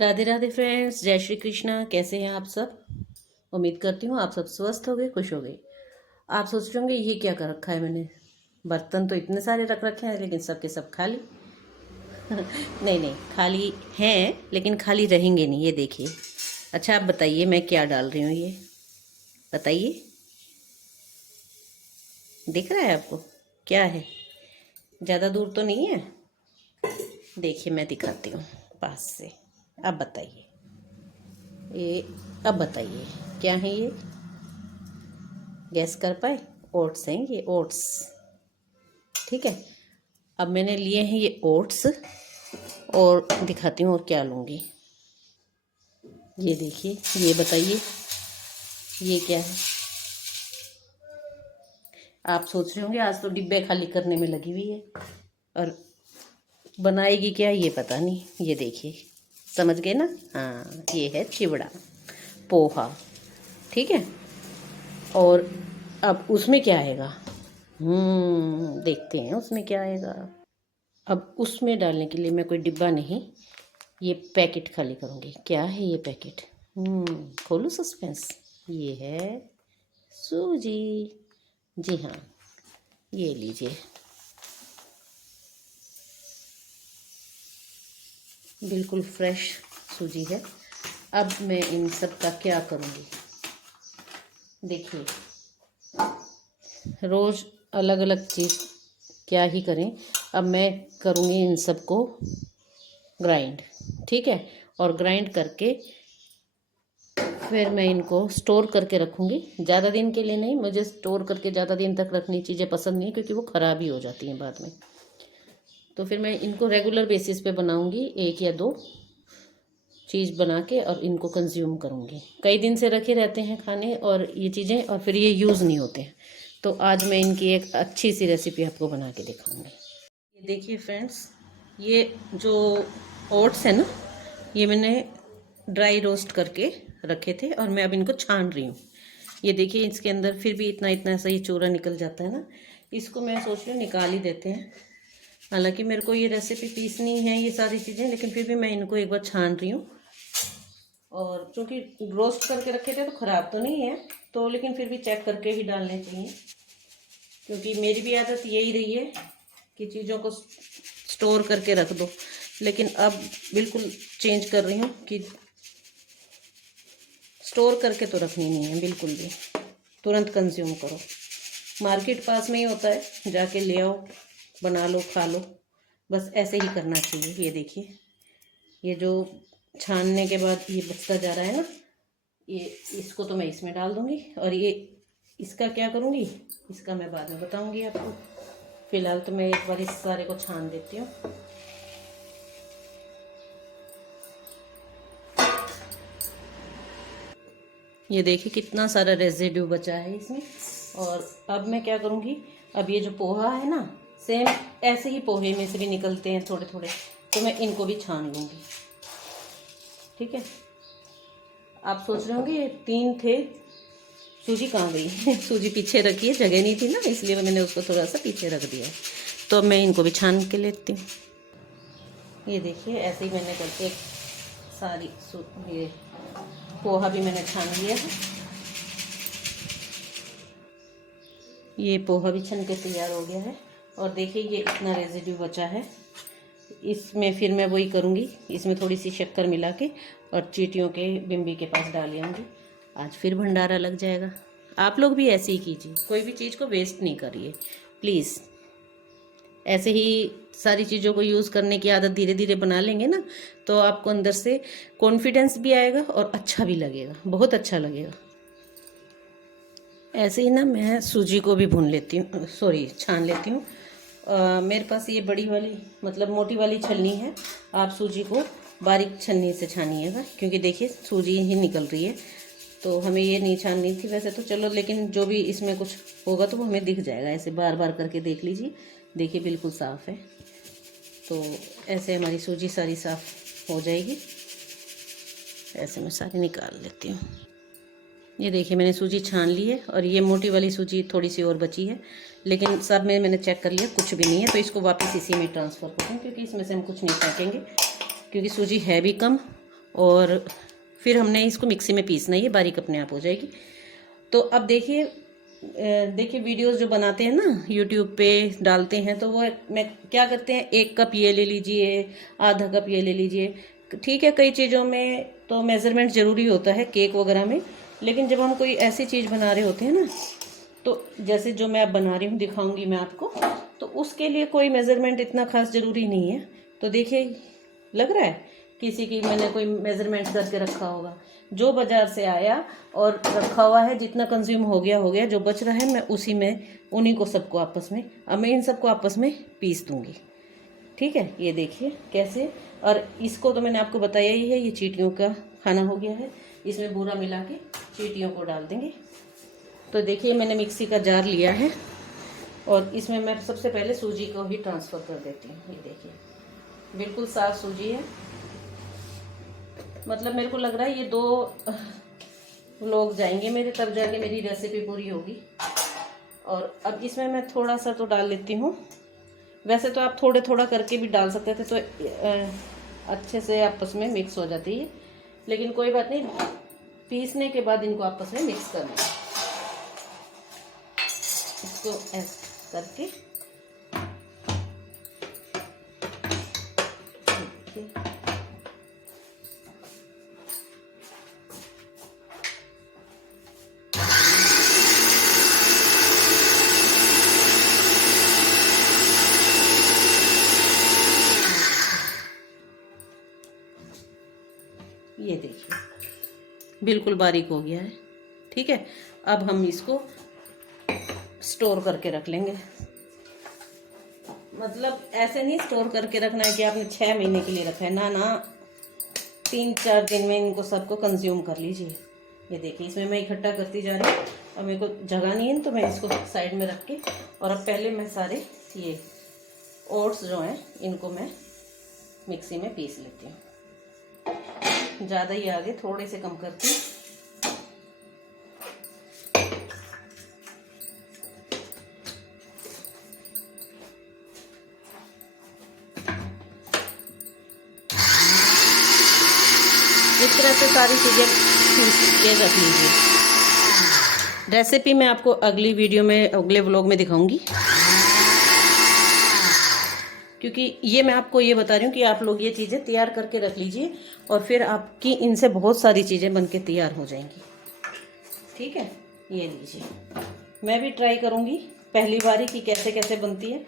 Radhe Radhe friends, जय श्री कृष्णा। कैसे हैं आप सब? उम्मीद करती हूँ आप सब स्वस्थ हो गए, खुश हो गए। आप सोच रहे होंगे ये क्या कर रखा है मैंने। बर्तन तो इतने सारे रख रखे हैं लेकिन सब के सब खाली। नहीं नहीं, खाली हैं लेकिन खाली रहेंगे नहीं, ये देखिए। अच्छा आप बताइए मैं क्या डाल रही हूँ, ये बताइए। दिख रहा है आपको क्या है? ज़्यादा दूर तो नहीं है। देखिए मैं दिखाती हूँ पास से। अब बताइए ये, अब बताइए क्या है ये? गैस कर पाए? ओट्स हैं ये, ओट्स। ठीक है, अब मैंने लिए हैं ये ओट्स और दिखाती हूँ और क्या लूँगी। ये देखिए, ये बताइए ये क्या है? आप सोच रहे होंगे आज तो डिब्बे खाली करने में लगी हुई है और बनाएगी क्या ये पता नहीं। ये देखिए, समझ गए ना? हाँ, ये है चिवड़ा, पोहा। ठीक है, और अब उसमें क्या आएगा? देखते हैं उसमें क्या आएगा। अब उसमें डालने के लिए मैं कोई डिब्बा नहीं, ये पैकेट खाली करूँगी। क्या है ये पैकेट? खोलूँ सस्पेंस। ये है सूजी। जी हाँ, ये लीजिए, बिल्कुल फ्रेश सूजी है। अब मैं इन सब का क्या करूँगी, देखिए। रोज़ अलग अलग चीज़ क्या ही करें। अब मैं करूँगी इन सबको ग्राइंड। ठीक है, और ग्राइंड करके फिर मैं इनको स्टोर करके रखूँगी। ज़्यादा दिन के लिए नहीं, मुझे स्टोर करके ज़्यादा दिन तक रखनी चीज़ें पसंद नहीं, क्योंकि वो ख़राब ही हो जाती हैं बाद में। तो फिर मैं इनको रेगुलर बेसिस पे बनाऊँगी, एक या दो चीज़ बना के और इनको कंज्यूम करूँगी। कई दिन से रखे रहते हैं खाने और ये चीज़ें, और फिर ये यूज़ नहीं होते हैं। तो आज मैं इनकी एक अच्छी सी रेसिपी आपको बना के दिखाऊँगी। ये देखिए फ्रेंड्स, ये जो ओट्स है ना, ये मैंने ड्राई रोस्ट करके रखे थे और मैं अब इनको छान रही हूँ। ये देखिए, इसके अंदर फिर भी इतना इतना सा ही चूरा निकल जाता है ना। इसको मैं सोच रही हूँ निकाल ही देते हैं। हालांकि मेरे को ये रेसिपी पीसनी है ये सारी चीज़ें, लेकिन फिर भी मैं इनको एक बार छान रही हूँ। और चूँकि रोस्ट करके रखे थे तो ख़राब तो नहीं है, तो लेकिन फिर भी चेक करके ही डालने चाहिए, क्योंकि मेरी भी आदत यही रही है कि चीज़ों को स्टोर करके रख दो। लेकिन अब बिल्कुल चेंज कर रही हूँ कि स्टोर करके तो रखनी नहीं है बिल्कुल भी, तुरंत कंज्यूम करो। मार्केट पास में ही होता है, जाके ले आओ, बना लो, खा लो। बस ऐसे ही करना चाहिए। ये देखिए, ये जो छानने के बाद ये बचता जा रहा है ना, ये इसको तो मैं इसमें डाल दूँगी। और ये इसका क्या करूँगी, इसका मैं बाद में बताऊँगी आपको। फ़िलहाल तो मैं एक बार इस सारे को छान देती हूँ। ये देखिए कितना सारा रेजिड्यू बचा है इसमें। और अब मैं क्या करूँगी, अब ये जो पोहा है ना, सेम ऐसे ही पोहे में से भी निकलते हैं थोड़े थोड़े, तो मैं इनको भी छान लूँगी। ठीक है, आप सोच रहे होंगे ये तीन थे, सूजी कहाँ गई? सूजी पीछे रखी है, जगह नहीं थी ना, इसलिए मैंने उसको थोड़ा सा पीछे रख दिया। तो अब मैं इनको भी छान के लेती हूँ। ये देखिए, ऐसे ही मैंने करके सारी ये पोहा भी मैंने छान लिया है। ये पोहा भी छन के तैयार हो गया है। और देखिए ये इतना रेजिड्यू बचा है, इसमें फिर मैं वही करूँगी, इसमें थोड़ी सी शक्कर मिला के और चींटियों के बिम्बी के पास डाल आऊँगी। आज फिर भंडारा लग जाएगा। आप लोग भी ऐसे ही कीजिए, कोई भी चीज़ को वेस्ट नहीं करिए प्लीज़। ऐसे ही सारी चीज़ों को यूज़ करने की आदत धीरे धीरे बना लेंगे ना, तो आपको अंदर से कॉन्फिडेंस भी आएगा और अच्छा भी लगेगा, बहुत अच्छा लगेगा। ऐसे ही ना मैं सूजी को भी भून लेती हूँ, सॉरी छान लेती हूँ। मेरे पास ये बड़ी वाली, मतलब मोटी वाली छलनी है। आप सूजी को बारीक छलनी से छानिएगा, क्योंकि देखिए सूजी ही निकल रही है, तो हमें ये नहीं छाननी थी वैसे तो, चलो, लेकिन जो भी इसमें कुछ होगा तो वो हमें दिख जाएगा। ऐसे बार बार करके देख लीजिए, देखिए बिल्कुल साफ़ है। तो ऐसे हमारी सूजी सारी साफ़ हो जाएगी। ऐसे मैं सारी निकाल लेती हूँ। ये देखिए मैंने सूजी छान ली है, और ये मोटी वाली सूजी थोड़ी सी और बची है, लेकिन सब में मैंने चेक कर लिया कुछ भी नहीं है। तो इसको वापस इसी में ट्रांसफ़र करूँ, क्योंकि इसमें से हम कुछ नहीं फेंकेंगे, क्योंकि सूजी है भी कम और फिर हमने इसको मिक्सी में पीसना है, ये बारीक अपने आप हो जाएगी। तो अब देखिए वीडियोस जो बनाते हैं ना यूट्यूब पे डालते हैं, तो वो मैं क्या करते हैं, 1 कप ये ले लीजिए, आधा कप ये ले लीजिए। ठीक है, कई चीज़ों में तो मेज़रमेंट ज़रूरी होता है, केक वगैरह में, लेकिन जब हम कोई ऐसी चीज़ बना रहे होते हैं ना, तो जैसे जो मैं अब बना रही हूँ दिखाऊंगी मैं आपको, तो उसके लिए कोई मेज़रमेंट इतना खास ज़रूरी नहीं है। तो देखिए लग रहा है किसी की मैंने कोई मेज़रमेंट करके रखा होगा, जो बाज़ार से आया और रखा हुआ है, जितना कंज्यूम हो गया, जो बच रहा है मैं उसी में उन्हीं को सबको आपस में, अब मैं इन सबको आपस में पीस दूँगी। ठीक है, ये देखिए कैसे। और इसको तो मैंने आपको बताया ही है, ये चींटियों का खाना हो गया है। इसमें बूरा मिला के चींटियों को डाल देंगे। तो देखिए मैंने मिक्सी का जार लिया है और इसमें मैं सबसे पहले सूजी को ही ट्रांसफ़र कर देती हूँ। ये देखिए बिल्कुल साफ सूजी है, मतलब मेरे को लग रहा है ये 2 लोग जाएंगे मेरे, तब जाके मेरी रेसिपी पूरी होगी। और अब इसमें मैं थोड़ा सा तो डाल लेती हूँ, वैसे तो आप थोड़े थोड़ा करके भी डाल सकते थे, तो अच्छे से आपस में मिक्स हो जाती है, लेकिन कोई बात नहीं, पीसने के बाद इनको आपस में मिक्स करना है। इसको ऐसे करके ये देखिए बिल्कुल बारीक हो गया है। ठीक है, अब हम इसको स्टोर करके रख लेंगे। मतलब ऐसे नहीं स्टोर करके रखना है कि आपने 6 महीने के लिए रखा है, ना 3-4 दिन में इनको सबको कंज्यूम कर लीजिए। ये देखिए इसमें मैं इकट्ठा करती जा रही हूँ और मेरे को जगह नहीं है, तो मैं इसको साइड में रख के, और अब पहले मैं सारे ये ओट्स जो हैं इनको मैं मिक्सी में पीस लेती हूँ। ज़्यादा ही आगे थोड़े से कम करती हूँ। इस तरह से सारी चीज़ें पीस के रख लीजिए। रेसिपी मैं आपको अगली वीडियो में, अगले व्लॉग में दिखाऊंगी, क्योंकि ये मैं आपको ये बता रही हूँ कि आप लोग ये चीज़ें तैयार करके रख लीजिए और फिर आपकी इनसे बहुत सारी चीज़ें बनके तैयार हो जाएंगी। ठीक है, ये लीजिए, मैं भी ट्राई करूँगी पहली बारी कि कैसे कैसे बनती है।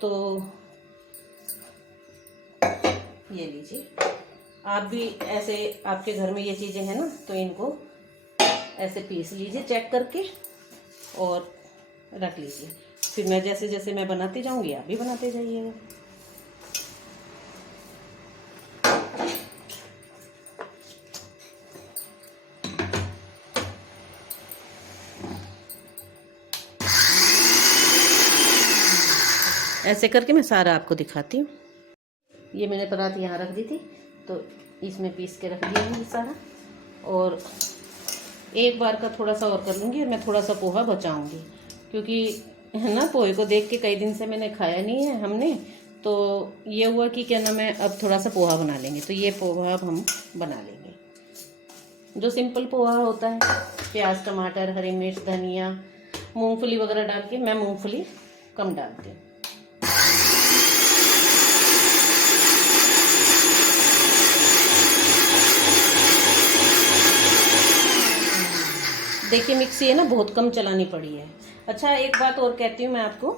तो ये लीजिए, आप भी ऐसे, आपके घर में ये चीज़ें हैं ना, तो इनको ऐसे पीस लीजिए चेक करके और रख लीजिए। फिर मैं जैसे जैसे मैं बनाती जाऊंगी आप भी बनाते जाइएगा। ऐसे करके मैं सारा आपको दिखाती हूँ। ये मैंने परात यहाँ रख दी थी, तो इसमें पीस के रख दिया है सारा, और एक बार का थोड़ा सा और कर लूँगी और मैं थोड़ा सा पोहा बचाऊँगी, क्योंकि है ना, पोहे को देख के कई दिन से मैंने खाया नहीं है हमने, तो ये हुआ कि क्या नाम है, अब थोड़ा सा पोहा बना लेंगे। तो ये पोहा अब हम बना लेंगे, जो सिंपल पोहा होता है, प्याज टमाटर हरी मिर्च धनिया मूंगफली वगैरह डाल के। मैं मूंगफली कम डालती हूँ। देखिए मिक्सी है ना बहुत कम चलानी पड़ी है। अच्छा एक बात और कहती हूँ मैं आपको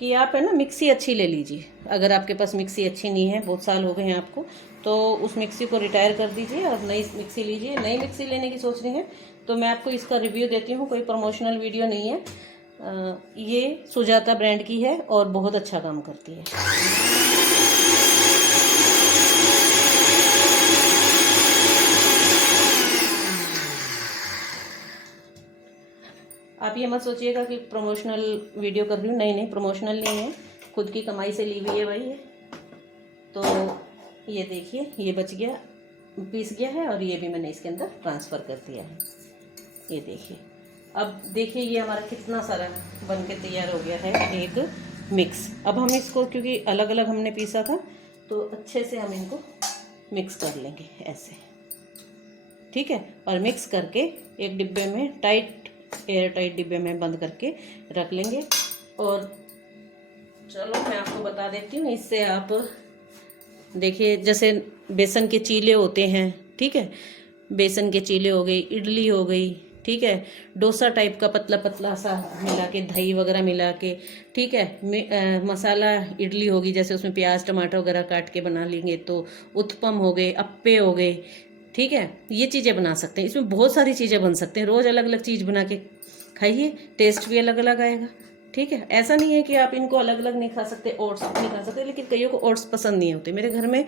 कि आप है ना मिक्सी अच्छी ले लीजिए। अगर आपके पास मिक्सी अच्छी नहीं है, बहुत साल हो गए हैं आपको, तो उस मिक्सी को रिटायर कर दीजिए और नई मिक्सी लीजिए। नई मिक्सी लेने की सोच रही हैं तो मैं आपको इसका रिव्यू देती हूँ, कोई प्रमोशनल वीडियो नहीं है। ये सुजाता ब्रांड की है और बहुत अच्छा काम करती है। आप ये मत सोचिएगा कि प्रमोशनल वीडियो कर रही हूँ, नहीं प्रमोशनल नहीं है, खुद की कमाई से ली हुई है भाई ये। तो ये देखिए ये बच गया, पीस गया है, और ये भी मैंने इसके अंदर ट्रांसफ़र कर दिया है। ये देखिए, अब देखिए ये हमारा कितना सारा बन के तैयार हो गया है एक मिक्स। अब हम इसको, क्योंकि अलग अलग हमने पीसा था, तो अच्छे से हम इनको मिक्स कर लेंगे ऐसे। ठीक है। और मिक्स करके एक डिब्बे में एयर टाइट डिब्बे में बंद करके रख लेंगे। और चलो मैं आपको बता देती हूँ, इससे आप देखिए जैसे बेसन के चीले होते हैं, ठीक है, बेसन के चीले हो गई, इडली हो गई, ठीक है, डोसा टाइप का पतला पतला सा मिला के, दही वगैरह मिला के, ठीक है, मसाला इडली होगी जैसे उसमें प्याज टमाटर वगैरह काट के बना लेंगे, तो उत्पम हो गए, अप्पे हो गए, ठीक है, ये चीज़ें बना सकते हैं। इसमें बहुत सारी चीज़ें बन सकते हैं, रोज़ अलग अलग चीज़ बना के खाइए, टेस्ट भी अलग अलग आएगा, ठीक है। ऐसा नहीं है कि आप इनको अलग अलग नहीं खा सकते, ओट्स नहीं खा सकते, लेकिन कईयों को ओट्स पसंद नहीं होते। मेरे घर में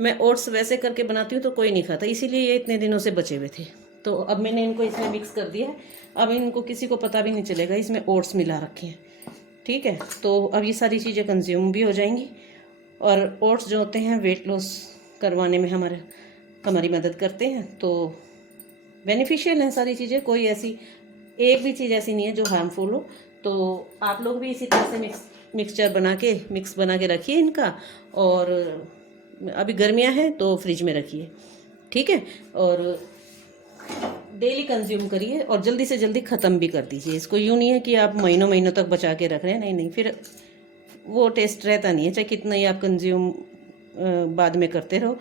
मैं ओट्स वैसे करके बनाती हूँ तो कोई नहीं खाता, इसीलिए ये इतने दिनों से बचे हुए थे। तो अब मैंने इनको इसमें मिक्स कर दिया है। अब इनको किसी को पता भी नहीं चलेगा इसमें ओट्स मिला रखे हैं, ठीक है। तो अब ये सारी चीज़ें कंज्यूम भी हो जाएंगी। और ओट्स जो होते हैं वेट लॉस करवाने में हमारी मदद करते हैं, तो बेनिफिशियल हैं सारी चीज़ें। कोई ऐसी एक भी चीज़ ऐसी नहीं है जो हार्मफुल हो। तो आप लोग भी इसी तरह से मिक्स बना के रखिए इनका। और अभी गर्मियां हैं तो फ्रिज में रखिए, ठीक है। और डेली कंज्यूम करिए और जल्दी से जल्दी ख़त्म भी कर दीजिए इसको। यूँ नहीं है कि आप महीनों महीनों तक बचा के रख रहे हैं, नहीं, फिर वो टेस्ट रहता नहीं है। चाहे कितना ही आप कंज्यूम बाद में करते रहो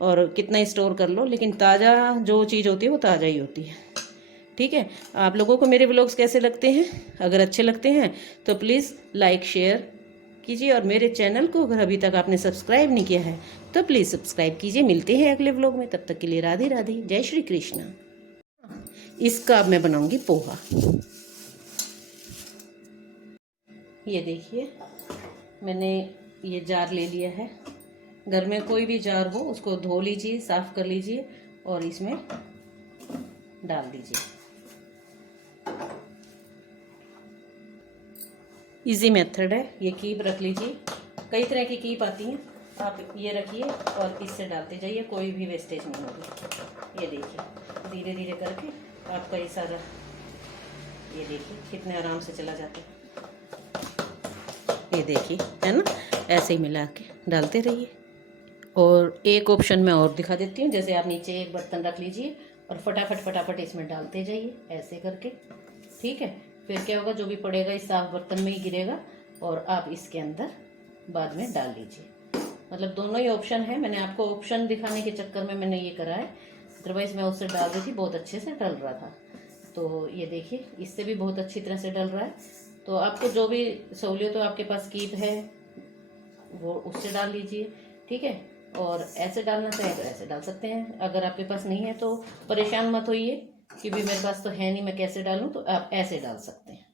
और कितना ही स्टोर कर लो, लेकिन ताज़ा जो चीज़ होती है वो ताज़ा ही होती है, ठीक है। आप लोगों को मेरे व्लॉग्स कैसे लगते हैं? अगर अच्छे लगते हैं तो प्लीज़ लाइक शेयर कीजिए। और मेरे चैनल को अगर अभी तक आपने सब्सक्राइब नहीं किया है तो प्लीज़ सब्सक्राइब कीजिए। मिलते हैं अगले व्लॉग में, तब तक के लिए राधे राधे, जय श्री कृष्णा। इसका अब मैं बनाऊंगी पोहा। ये देखिए मैंने ये जार ले लिया है। घर में कोई भी जार हो उसको धो लीजिए, साफ कर लीजिए और इसमें डाल दीजिए। इजी मेथड है, ये कीप रख लीजिए। कई तरह की कीप आती हैं, आप ये रखिए और इससे डालते जाइए, कोई भी वेस्टेज नहीं होगी। ये देखिए धीरे धीरे करके आपका ये सारा, ये देखिए कितने आराम से चला जाता है। ये देखिए, है ना, ऐसे ही मिला के डालते रहिए। और एक ऑप्शन मैं और दिखा देती हूँ, जैसे आप नीचे एक बर्तन रख लीजिए और फटाफट इसमें डालते जाइए ऐसे करके, ठीक है। फिर क्या होगा, जो भी पड़ेगा इस साफ बर्तन में ही गिरेगा और आप इसके अंदर बाद में डाल लीजिए। मतलब दोनों ही ऑप्शन है। मैंने आपको ऑप्शन दिखाने के चक्कर में मैंने ये करा है, अदरवाइज मैं उससे डाल रही थी, बहुत अच्छे से डल रहा था। तो ये देखिए इससे भी बहुत अच्छी तरह से डल रहा है। तो आपको जो भी सहूलियत हो, आपके पास कीप है वो उससे डाल लीजिए, ठीक है। और ऐसे डालना चाहे तो ऐसे डाल सकते हैं। अगर आपके पास नहीं है तो परेशान मत होइए कि भी मेरे पास तो है नहीं, मैं कैसे डालूं, तो आप ऐसे डाल सकते हैं।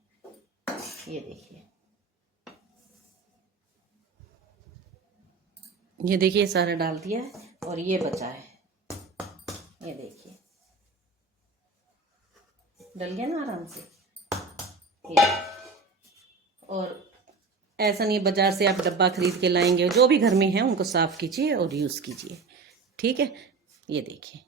ये देखिए सारा डाल दिया है और ये बचा है, ये देखिए डल गया ना आराम से। ये और ऐसा नहीं बाजार से आप डब्बा खरीद के लाएंगे, जो भी घर में है उनको साफ कीजिए और यूज़ कीजिए, ठीक है। ये देखिए